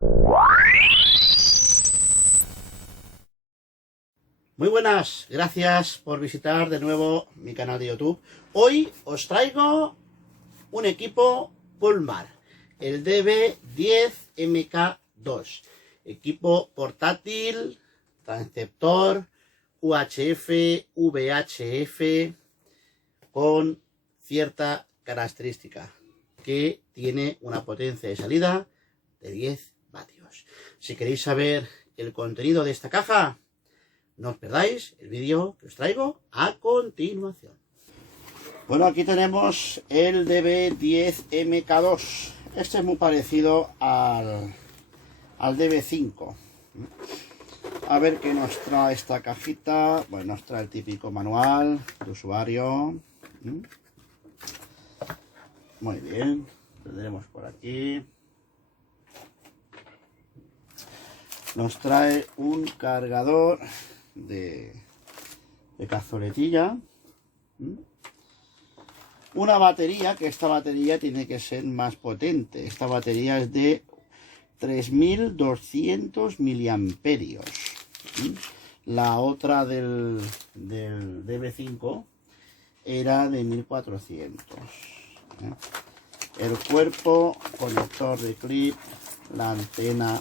Muy buenas, gracias por visitar de nuevo mi canal de YouTube. Hoy os traigo un equipo Polmar, el DB10MK2, equipo portátil, transceptor, UHF, VHF, con cierta característica, que tiene una potencia de salida de 10 vatios. Si queréis saber el contenido de esta caja, no os perdáis el vídeo que os traigo a continuación. Bueno, aquí tenemos el DB10MK2. Este es muy parecido al DB5. A ver qué nos trae esta cajita. Bueno, nos trae el típico manual de usuario. Muy bien, lo tendremos por aquí. Nos trae un cargador de cazoletilla, una batería, que esta batería tiene que ser más potente. Esta batería es de 3200 miliamperios. La otra del DB5 era de 1400. El cuerpo, conector de clip, la antena.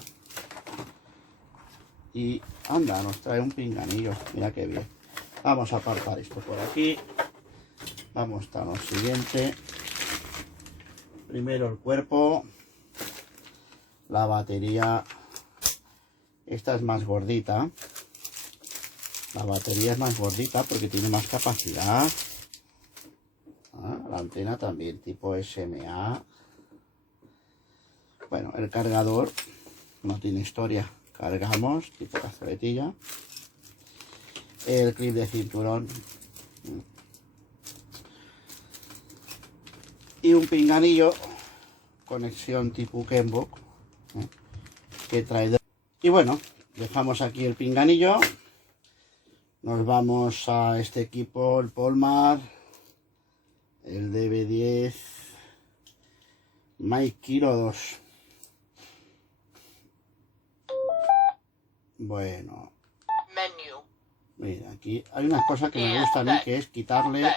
Y anda, nos trae un pinganillo, mira qué bien. Vamos a apartar esto por aquí. Vamos a lo siguiente. Primero el cuerpo. La batería. Esta es más gordita. La batería es más gordita porque tiene más capacidad. La antena también, tipo SMA. Bueno, el cargador no tiene historia. Cargamos, tipo cazoletilla. El clip de cinturón. Y un pinganillo. Conexión tipo Kenbook. Que trae. Y bueno, dejamos aquí el pinganillo. Nos vamos a este equipo, el Polmar. El DB10. Mike Kilo 2. Bueno, mira, aquí hay una cosa que me gusta a mí, que es quitarle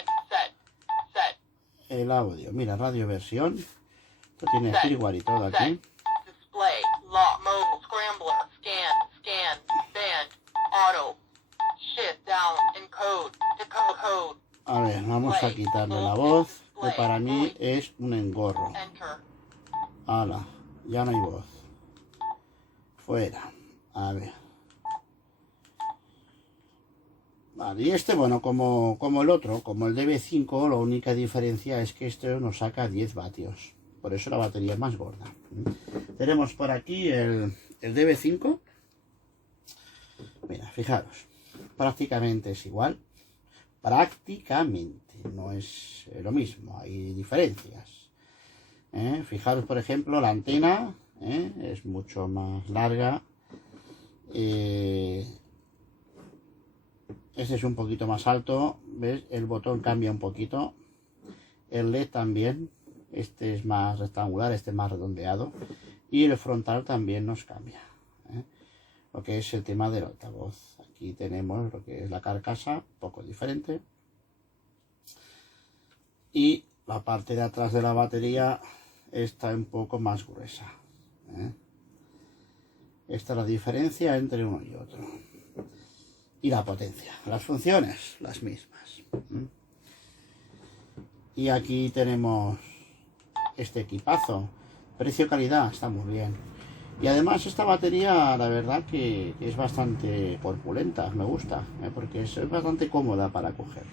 el audio. Mira, radio versión. Esto tiene firmware y todo aquí. A ver, vamos a quitarle la voz, que para mí es un engorro. Hala, ya no hay voz. Fuera. A ver. Vale, y este, bueno, como el otro, como el DB5, la única diferencia es que este nos saca 10 vatios. Por eso la batería es más gorda. Tenemos por aquí el DB5. Mira, fijaros. Prácticamente es igual. Prácticamente. No es lo mismo. Hay diferencias. Fijaros, por ejemplo, la antena es mucho más larga. Este es un poquito más alto, ¿ves? El botón cambia un poquito, el LED también, este es más rectangular, este es más redondeado, y el frontal también nos cambia, lo que es el tema del altavoz. Aquí tenemos lo que es la carcasa, un poco diferente, y la parte de atrás de la batería está un poco más gruesa. Esta es la diferencia entre uno y otro. Y la potencia, las funciones, las mismas. Y aquí tenemos este equipazo. Precio-calidad, está muy bien. Y además esta batería, la verdad que es bastante corpulenta, me gusta, porque es bastante cómoda para coger.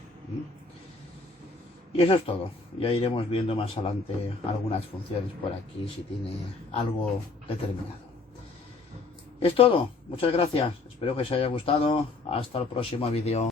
Y eso es todo. Ya iremos viendo más adelante algunas funciones por aquí, si tiene algo determinado. Es todo, muchas gracias, espero que os haya gustado, hasta el próximo vídeo.